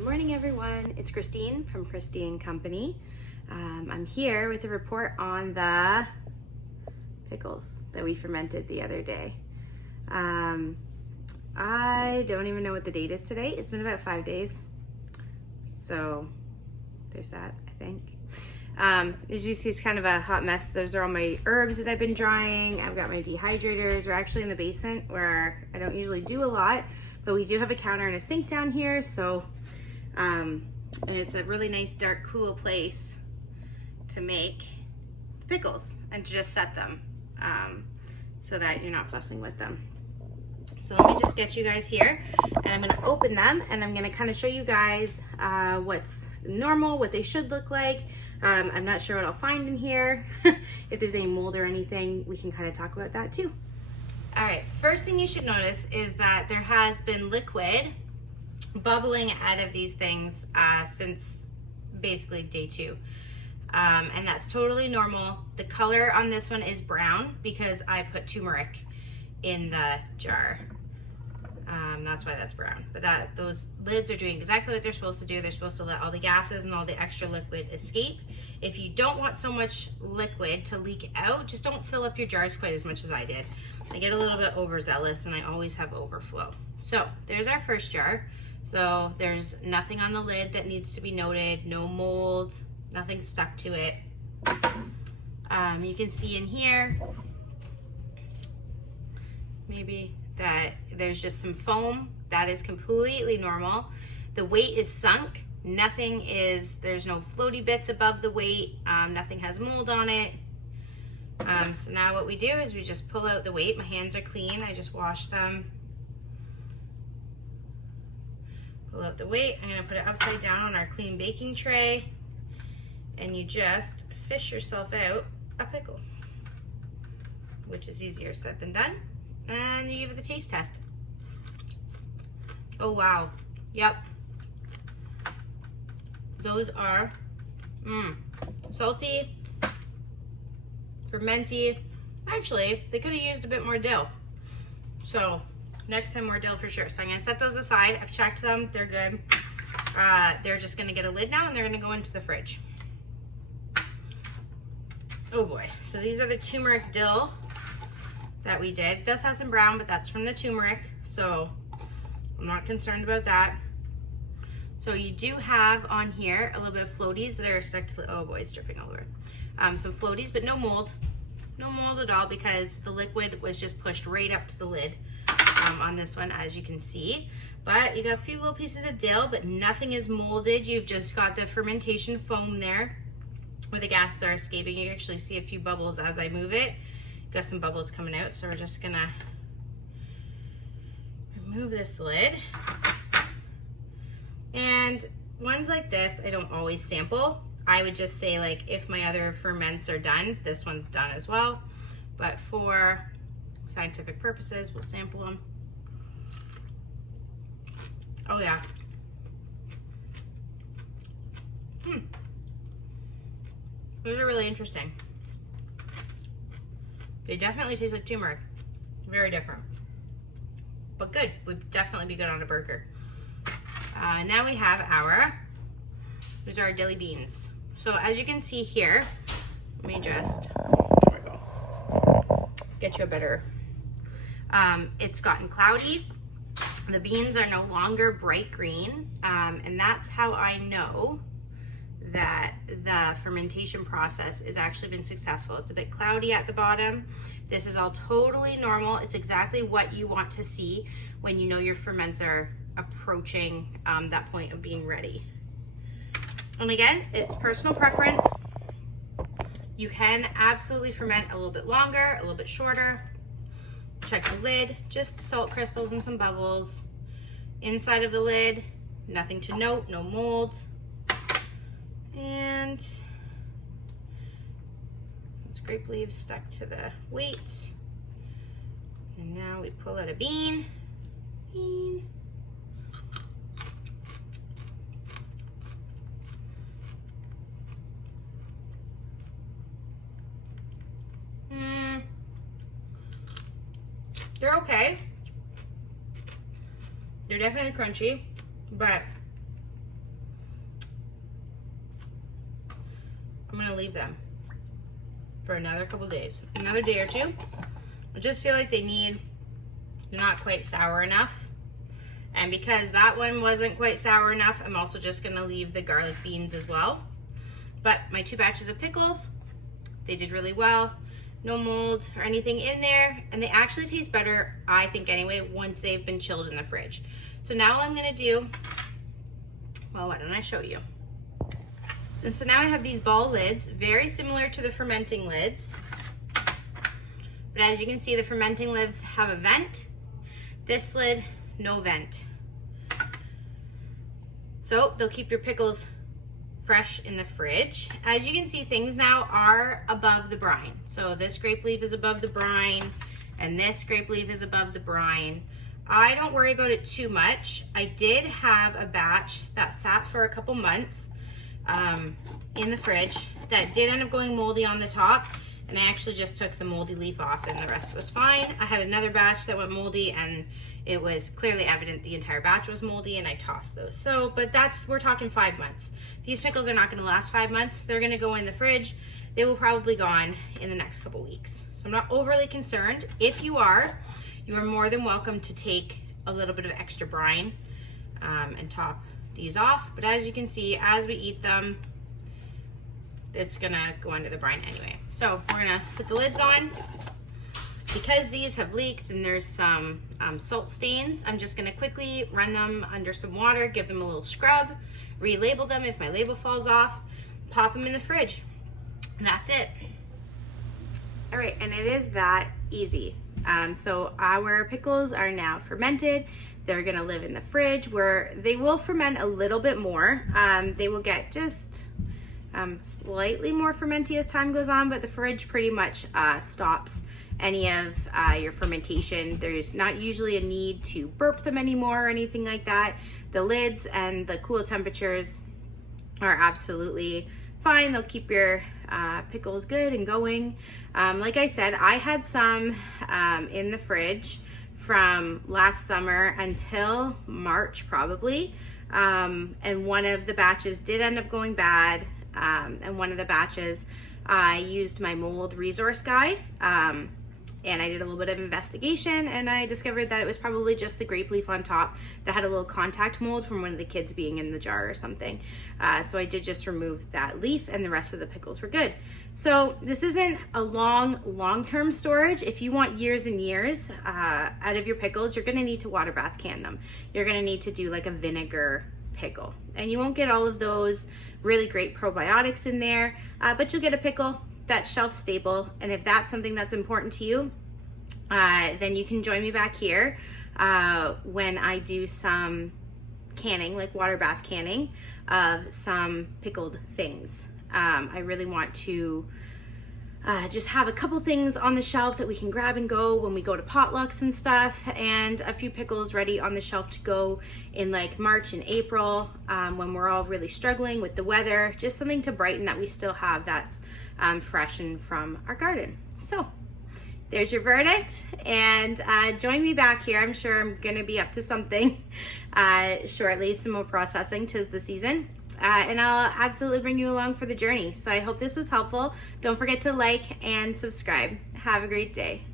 Good morning, everyone. It's Christine from Christine Company. I'm here with a report on the pickles that we fermented the other day. I don't even know what the date is today. It's been about 5 days. So there's that, I think. As you see, it's kind of a hot mess. Those are all my herbs that I've been drying. I've got my dehydrators. We're actually in the basement where I don't usually do a lot, but we do have a counter and a sink down here. So, and it's a really nice, dark, cool place to make pickles and to just set them so that you're not fussing with them. So let me just get you guys here and I'm gonna open them and I'm gonna kind of show you guys what's normal, what they should look like. I'm not sure what I'll find in here. If there's any mold or anything, we can kind of talk about that too. All right, first thing you should notice is that there has been liquid bubbling out of these things since basically day 2. And that's totally normal. The color on this one is brown because I put turmeric in the jar. That's why that's brown. But those lids are doing exactly what they're supposed to do. They're supposed to let all the gases and all the extra liquid escape. If you don't want so much liquid to leak out, just don't fill up your jars quite as much as I did. I get a little bit overzealous and I always have overflow. So there's our first jar. So there's nothing on the lid that needs to be noted, no mold, nothing stuck to it. You can see in here, maybe that there's just some foam. That is completely normal. The weight is sunk. There's no floaty bits above the weight. Nothing has mold on it. So now what we do is we just pull out the weight. My hands are clean. I just wash them. Pull out the weight. I'm gonna put it upside down on our clean baking tray. And you just fish yourself out a pickle, which is easier said than done. And you give it the taste test. Oh wow, yep. Those are salty, fermenty. Actually, they could have used a bit more dill. So next time more dill for sure. So I'm gonna set those aside. I've checked them, they're good. They're just gonna get a lid now and they're gonna go into the fridge. Oh boy, so these are the turmeric dill that we did. It does have some brown, but that's from the turmeric, so I'm not concerned about that. So you do have on here a little bit of floaties that are stuck to the, oh boy, it's dripping all over. Some floaties, but no mold. No mold at all because the liquid was just pushed right up to the lid on this one, as you can see. But you got a few little pieces of dill, but nothing is molded. You've just got the fermentation foam there where the gases are escaping. You can actually see a few bubbles as I move it. Got some bubbles coming out, so we're just gonna remove this lid. And ones like this, I don't always sample. I would just say, like, if my other ferments are done, this one's done as well. But for scientific purposes, we'll sample them. Oh yeah. Those are really interesting. They definitely taste like turmeric. Very different. But good. Would definitely be good on a burger. Now we have these are our dilly beans. So as you can see here, let me just, there we go, get you a better, it's gotten cloudy. The beans are no longer bright green. And that's how I know that the fermentation process has actually been successful. It's a bit cloudy at the bottom. This is all totally normal. It's exactly what you want to see when you know your ferments are approaching that point of being ready. And again, it's personal preference. You can absolutely ferment a little bit longer, a little bit shorter. Check the lid, just salt crystals and some bubbles. Inside of the lid, nothing to note, no mold. And those grape leaves stuck to the weight. And now we pull out a bean. They're okay. They're definitely crunchy, but gonna leave them for another couple days, another day or two. I just feel like they're not quite sour enough. And because that one wasn't quite sour enough, I'm also just gonna leave the garlic beans as well. But my 2 batches of pickles, they did really well. No mold or anything in there. And they actually taste better, I think anyway, once they've been chilled in the fridge. So now all I'm gonna do, well, why don't I show you? And so now I have these ball lids, very similar to the fermenting lids. But as you can see, the fermenting lids have a vent. This lid, no vent. So they'll keep your pickles fresh in the fridge. As you can see, things now are above the brine. So this grape leaf is above the brine, and this grape leaf is above the brine. I don't worry about it too much. I did have a batch that sat for a couple months in the fridge that did end up going moldy on the top, and I actually just took the moldy leaf off and the rest was fine. I had another batch that went moldy and it was clearly evident the entire batch was moldy, and I tossed those. So, but we're talking 5 months. These pickles are not gonna last 5 months. They're gonna go in the fridge. They will probably gone in the next couple weeks. So I'm not overly concerned. If you are more than welcome to take a little bit of extra brine and top these off. But as you can see, as we eat them, it's gonna go under the brine anyway. So we're gonna put the lids on. Because these have leaked and there's some salt stains, I'm just gonna quickly run them under some water, give them a little scrub, relabel them if my label falls off, pop them in the fridge, and that's it. All right, and it is that easy. So our pickles are now fermented. They're gonna live in the fridge where they will ferment a little bit more. They will get just slightly more fermenty as time goes on, but the fridge pretty much stops any of your fermentation. There's not usually a need to burp them anymore or anything like that. The lids and the cool temperatures are absolutely fine. They'll keep your pickles good and going. Like I said, I had some in the fridge from last summer until March probably, and one of the batches did end up going bad, and one of the batches I used my mold resource guide, and I did a little bit of investigation, and I discovered that it was probably just the grape leaf on top that had a little contact mold from one of the kids being in the jar or something. So I did just remove that leaf, and the rest of the pickles were good. So this isn't a long-term storage. If you want years and years out of your pickles, you're gonna need to water bath can them. You're gonna need to do like a vinegar pickle, and you won't get all of those really great probiotics in there, but you'll get a pickle that's shelf stable. And if that's something that's important to you, then you can join me back here when I do some canning, like water bath canning of some pickled things. I really want to just have a couple things on the shelf that we can grab and go when we go to potlucks and stuff, and a few pickles ready on the shelf to go in like March and April when we're all really struggling with the weather. Just something to brighten that we still have that's fresh and from our garden. So there's your verdict, and join me back here. I'm sure I'm gonna be up to something shortly, some more processing, 'tis the season. And I'll absolutely bring you along for the journey. So I hope this was helpful. Don't forget to like and subscribe. Have a great day.